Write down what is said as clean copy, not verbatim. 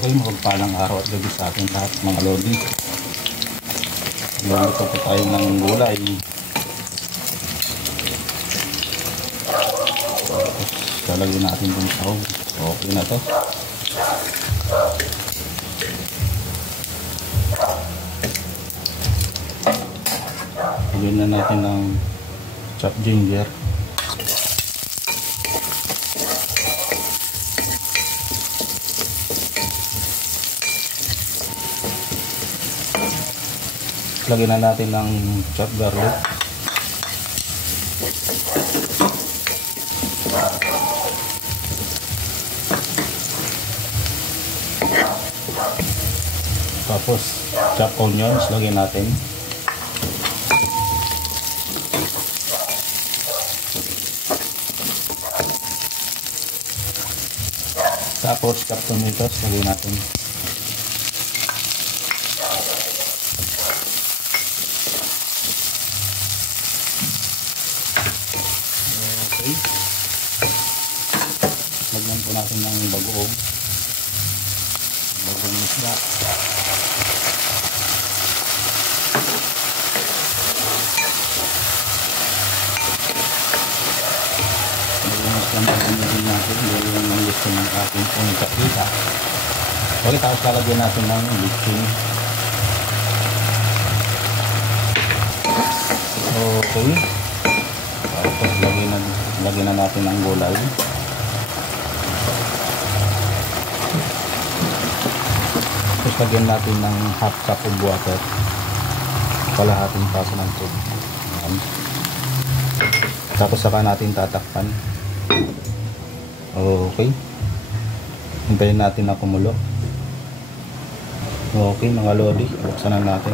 Okay, mapagpalang araw at gabi sa ating lahat mga lodi. Luluto po tayo ng gulay. Tapos lalagyan natin itong sahog. Okay na to. Lagyan na natin ng chopped ginger. Lagyan na natin ng chopped garlic. Tapos chopped onions lagyan natin. Tapos chopped tomatoes lagyan natin. Okay. Lagyan po natin ng bagoong isda. Lagyan natin yung gusto ng ating pong kakita. Okay, tapos lalagyan natin ng bitchin. Okay. Tapos lagyan na natin ang gulay. Tapos lagyan natin ng half cup of water. Kalahating paso ng tubig. Tapos saka natin tatakpan. Okay. Hintayin natin na kumulo. Okay mga lodi, buksan na natin.